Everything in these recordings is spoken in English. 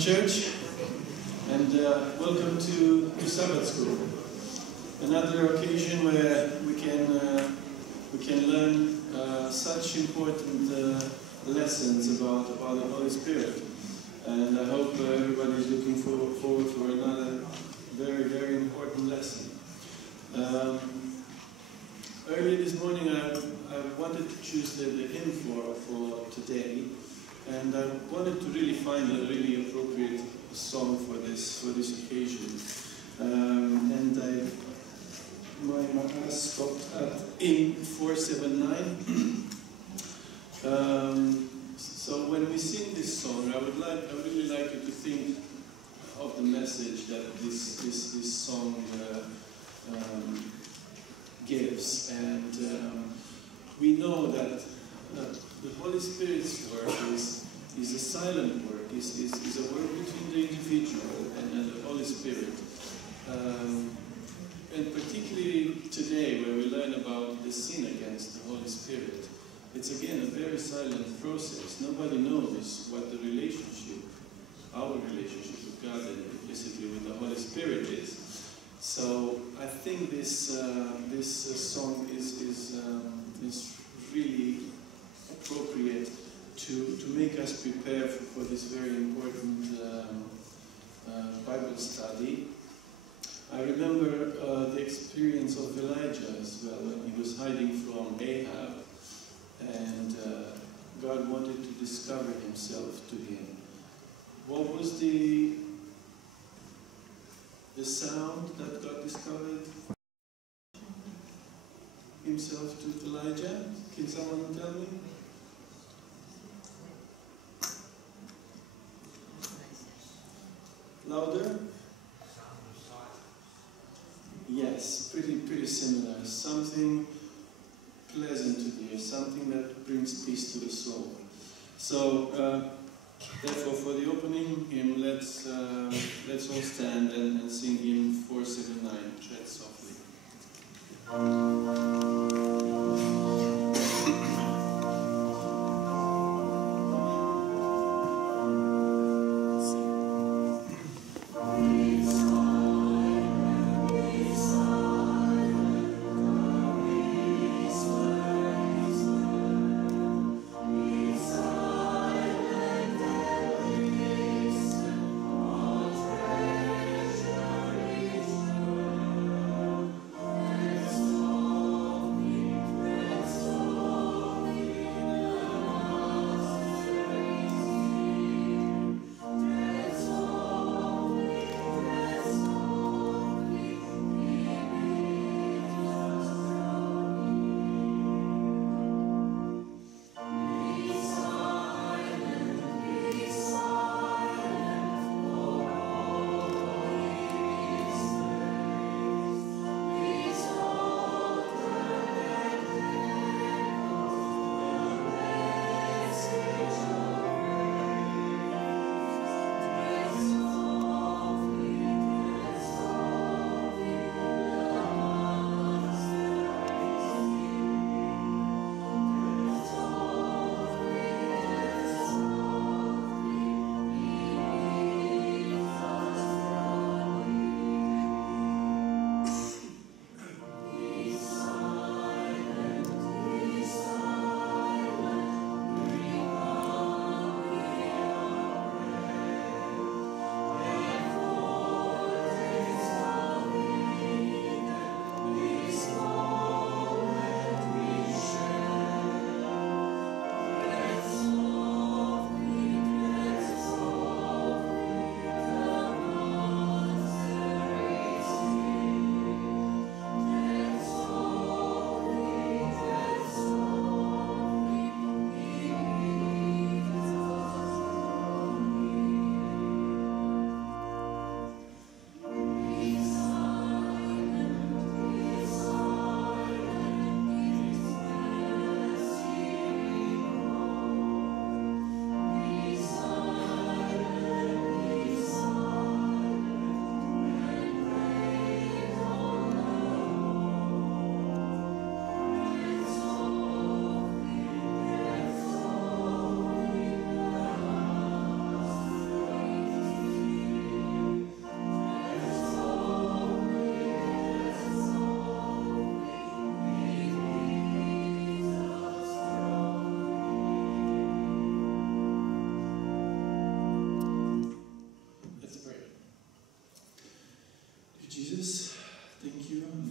Church, and welcome to Sabbath School. Another occasion where we can learn such important lessons about the Holy Spirit, and I hope everybody is looking forward for another very important lesson. Earlier this morning, I wanted to choose the hymn for today. And I wanted to really find a really appropriate song for this occasion. My class stopped at in 479. So when we sing this song, I would really like you to think of the message that this song gives. And we know that the Holy Spirit's work is a silent work, is a work between the individual and the Holy Spirit. And particularly today, where we learn about the sin against the Holy Spirit, it's again a very silent process. Nobody knows what our relationship with God and implicitly with the Holy Spirit is. So I think this song is really appropriate to make us prepare for this very important Bible study. I remember the experience of Elijah as well, when he was hiding from Ahab, and God wanted to discover himself to him. What was the sound that God discovered himself to Elijah? Can someone tell me? Louder? Yes, pretty similar. Something pleasant to hear, something that brings peace to the soul. So, therefore, for the opening hymn, let's all stand and sing hymn 479. Tread softly.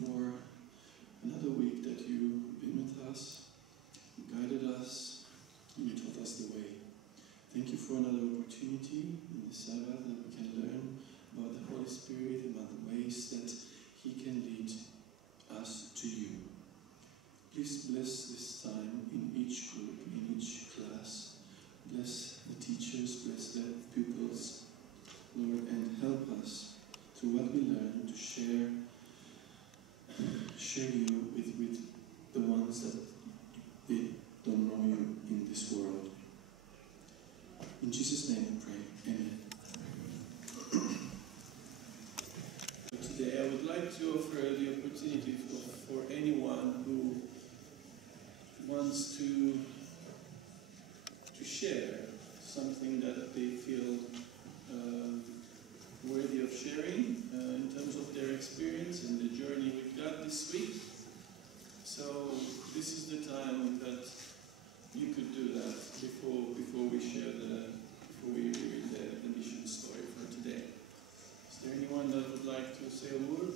for another week that you've been with us, you guided us, and you taught us the way. Thank you for another opportunity in the Sabbath that we can learn about the Holy Spirit, about the ways that He can lead us to you. Please bless this time in each group, in each class. Bless the teachers, bless the pupils, Lord, and help us through what we learn to share you with the ones that they don't know you in this world. In Jesus' name we pray. Amen. Today I would like to offer the opportunity for anyone who wants to share something that they feel worthy of sharing in terms of their experience and the journey we've got this week. So this is the time that you could do that before we share before we read the mission story for today. Is there anyone that would like to say a word?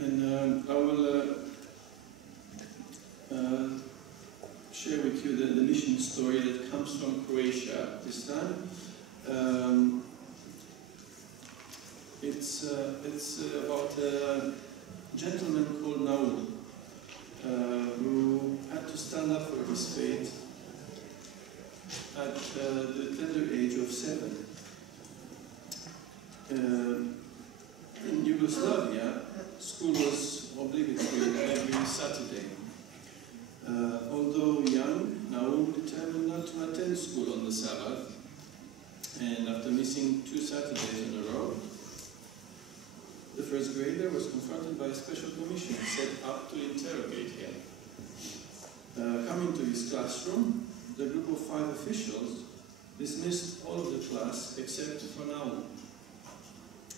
And I will share with you the mission story that comes from Croatia this time. It's about a gentleman called Newbold who had to stand up for his faith at the tender age of 7. In Yugoslavia, school was obligatory every Saturday. Although young, Newbold determined not to attend school on the Sabbath, and after missing 2 Saturdays in a row, the first grader was confronted by a special commission set up to interrogate him. Coming to his classroom, the group of 5 officials dismissed all of the class except for Newbold.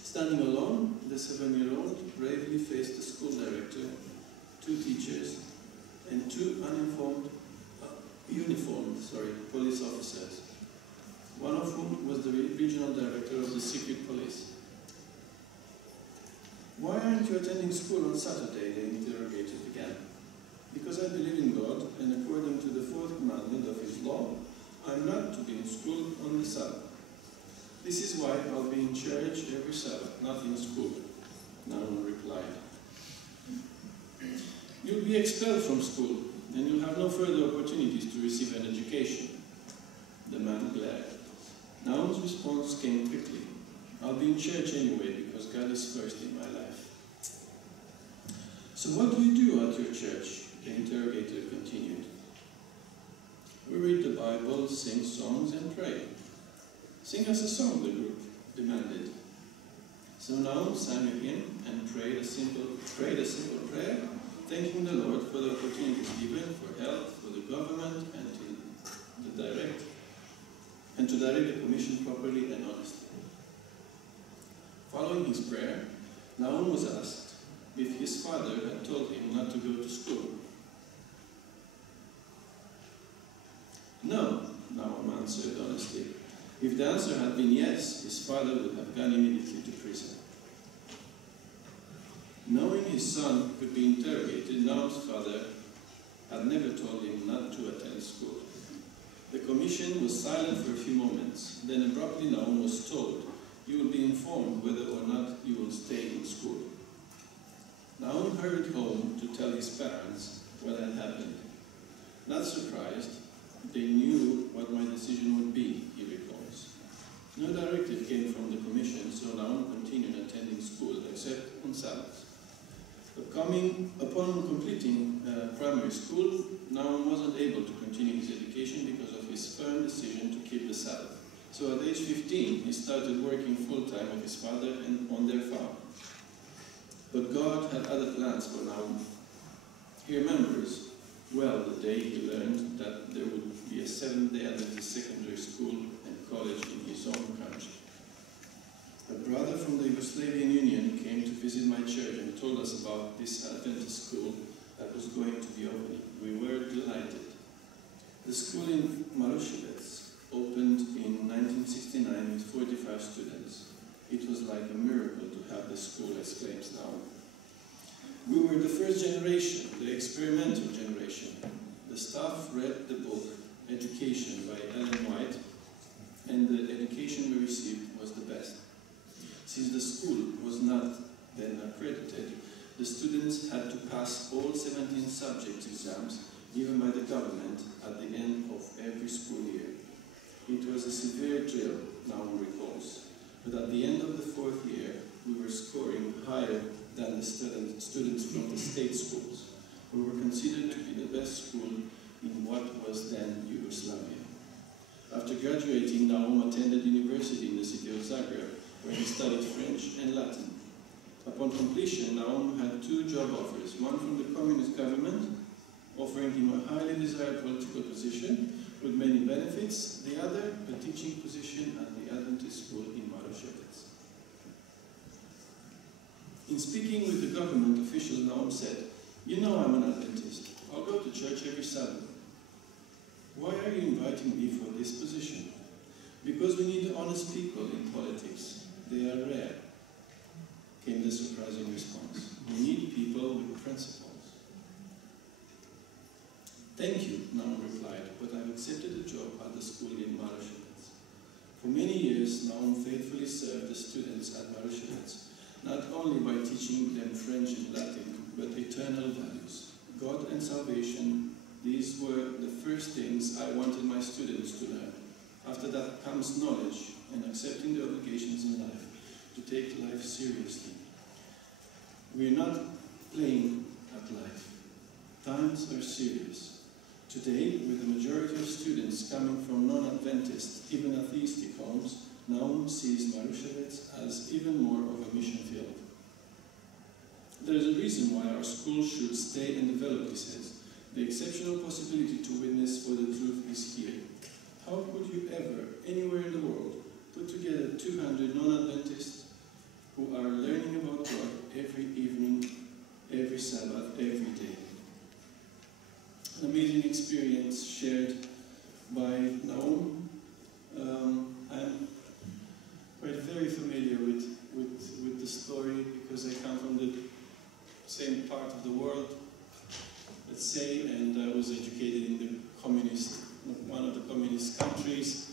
Standing alone, the 7-year-old bravely faced the school director, 2 teachers, and 2 uniformed police officers, one of whom was the regional director of the secret police. "Why aren't you attending school on Saturday?" they interrogated again. "Because I believe in God, and according to the 4th commandment of His law, I'm not to be in school on the Sabbath. This is why I'll be in church every Sabbath, not in school," Newbold replied. "You'll be expelled from school, and you'll have no further opportunities to receive an education," the man glared. Newbold's response came quickly. "I'll be in church anyway, because God is first in my life." "So what do you do at your church?" the interrogator continued. "We read the Bible, sing songs, and pray." "Sing us a song," the group demanded. So Newbold sang a hymn and prayed a simple prayer, thanking the Lord for the opportunities given, for health, for the government, and to direct the commission properly and honestly. Following his prayer, Newbold was asked if his father had told him not to go to school. "No," Newbold answered honestly. If the answer had been yes, his father would have gone immediately to prison. Knowing his son could be interrogated, Newbold's father had never told him not to attend school. The commission was silent for a few moments. Then abruptly Newbold was told, "You will be informed whether or not you will stay in school." Newbold hurried home to tell his parents what had happened. Not surprised, they knew what my decision would be, he recalls. No directive came from the commission, so Newbold continued attending school, except on Sabbath. Upon completing primary school, Newbold wasn't able to continue his education because of his firm decision to keep the Sabbath. So at age 15, he started working full-time with his father and on their farm. But God had other plans for Newbold. He remembers well the day he learned that there would be a Seventh-day Adventist secondary school and college in his own country. A brother from the Yugoslavian Union came to visit my church and told us about this Adventist school that was going to be opening. We were delighted. The school in Marushevets opened in 1969 with 45 students. It was like a miracle to have the school, exclaims Naum. We were the first generation, the experimental generation. The staff read the book Education by Ellen White, and the education we received was the best. Since the school was not then accredited, the students had to pass all 17 subject exams given by the government at the end of every school year. It was a severe drill, Naum recalls, but at the end of the 4th year, we were scoring higher than the students from the state schools. We were considered to be the best school in what was then Yugoslavia. After graduating, Naum attended university in the city of Zagreb, where he studied French and Latin. Upon completion, Naum had 2 job offers, one from the communist government, offering him a highly desired political position with many benefits, the other a teaching position at the Adventist school in Marushevets. In speaking with the government officials, Naum said, "You know I'm an Adventist. I'll go to church every Sabbath. Why are you inviting me for this position?" "Because we need honest people in politics. They are rare," came the surprising response. "We need people with principles." "Thank you," Naum replied, "but I've accepted a job at the school in Marushevets." For many years, Naum faithfully served the students at Marushevets, not only by teaching them French and Latin, but eternal values. God and salvation, these were the first things I wanted my students to learn. After that comes knowledge and accepting the obligations in life, to take life seriously. We're not playing at life. Times are serious. Today, with the majority of students coming from non-Adventist, even atheistic homes, Naum sees Marushevets as even more of a mission field. There is a reason why our school should stay and develop, he says. The exceptional possibility to witness for the truth is here. How could you ever, anywhere in the world, put together 200 non-Adventists who are learning about God every evening, every Sabbath, every day? An amazing experience shared by Naum. I'm quite very familiar with the story because I come from the same part of the world, let's say, and I was educated in the one of the communist countries.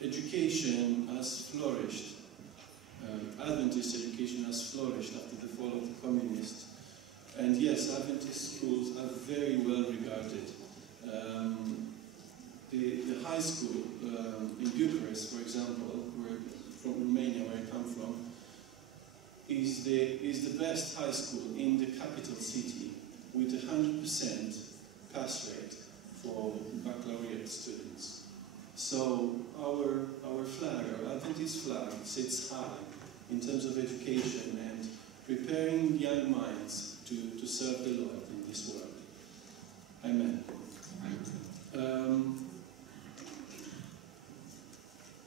Education has flourished. Adventist education has flourished after the fall of the communists. And yes, Adventist schools are very well regarded. The high school in Bucharest, for example, from Romania, where I come from, is the best high school in the capital city with 100% pass rate for baccalaureate students. So our flag, our Adventist flag, sits high in terms of education and preparing young minds to serve the Lord in this world. Amen.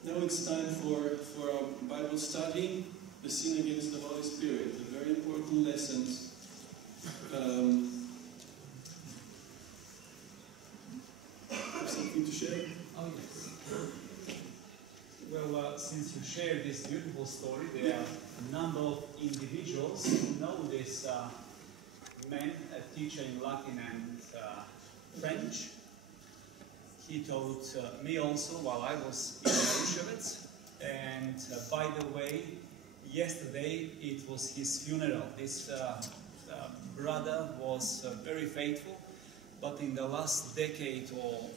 Now it's time for our Bible study, the sin against the Holy Spirit, a very important lesson. Have something to share? Oh, yes. Well, since you shared this beautiful story, there are a number of individuals who know this man, a teacher in Latin and French. He taught me also while I was in Marushevets. And by the way, yesterday it was his funeral. This brother was very faithful, but in the last decade or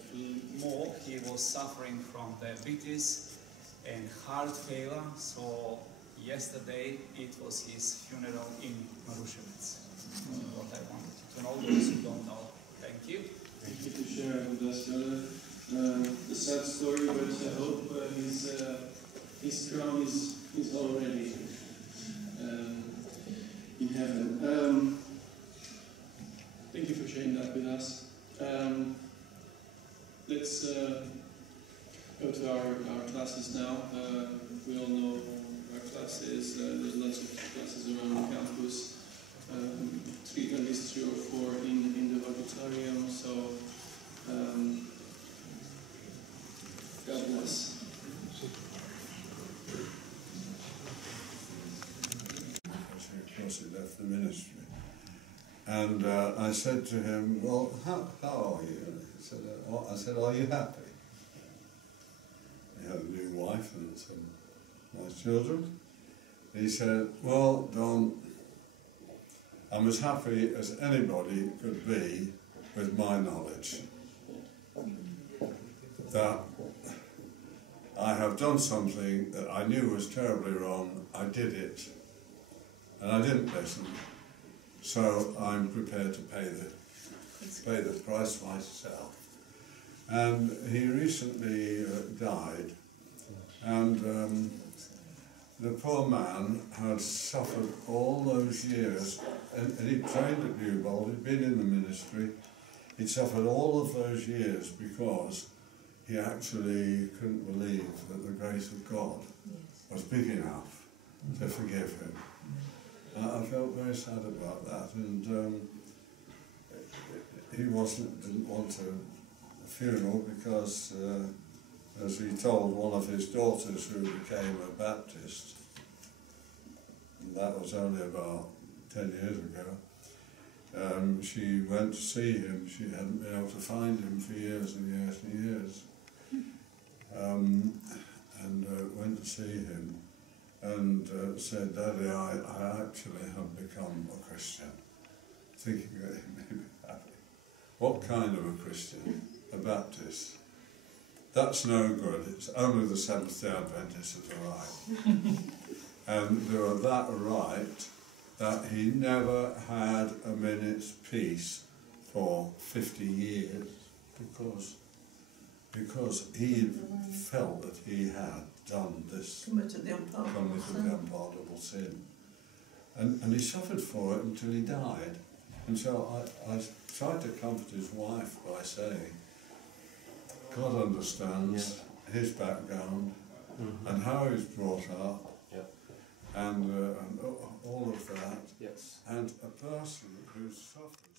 more, he was suffering from diabetes and heart failure. So yesterday it was his funeral in Marushevets. What I wanted to know, those who don't know. Thank you. Thank you for sharing with us, brother. The sad story, but I hope his crown is already in heaven. Thank you for sharing that with us. Let's go to our classes now. We all know our classes. There's lots of classes around the campus. treat at least 3 or 4 in the auditorium. So God bless. Of course, he left the ministry. And I said to him, well, how are you? I said, are you happy? He had a new wife and some nice children. He said, well, Don, I'm as happy as anybody could be with my knowledge that I have done something that I knew was terribly wrong. I did it, and I didn't listen. So I'm prepared to pay the price myself. And he recently died, and the poor man had suffered all those years, and he trained at Newbold, he'd been in the ministry. He'd suffered all of those years because he actually couldn't believe that the grace of God was big enough to forgive him. I felt very sad about that, and he didn't want a funeral because, as he told one of his daughters who became a Baptist, and that was only about 10 years ago, she went to see him. She hadn't been able to find him for years and years and years, and went to see him. And said, Daddy, I actually have become a Christian, thinking that he made me happy. What kind of a Christian? A Baptist. That's no good. It's only the Seventh-day Adventists that are right. And they were that right that he never had a minute's peace for 50 years because he felt that he had done this, committed the unpardonable sin. And he suffered for it until he died. And so I tried to comfort his wife by saying, God understands his background and how he's brought up and all of that. Yes. And a person who suffers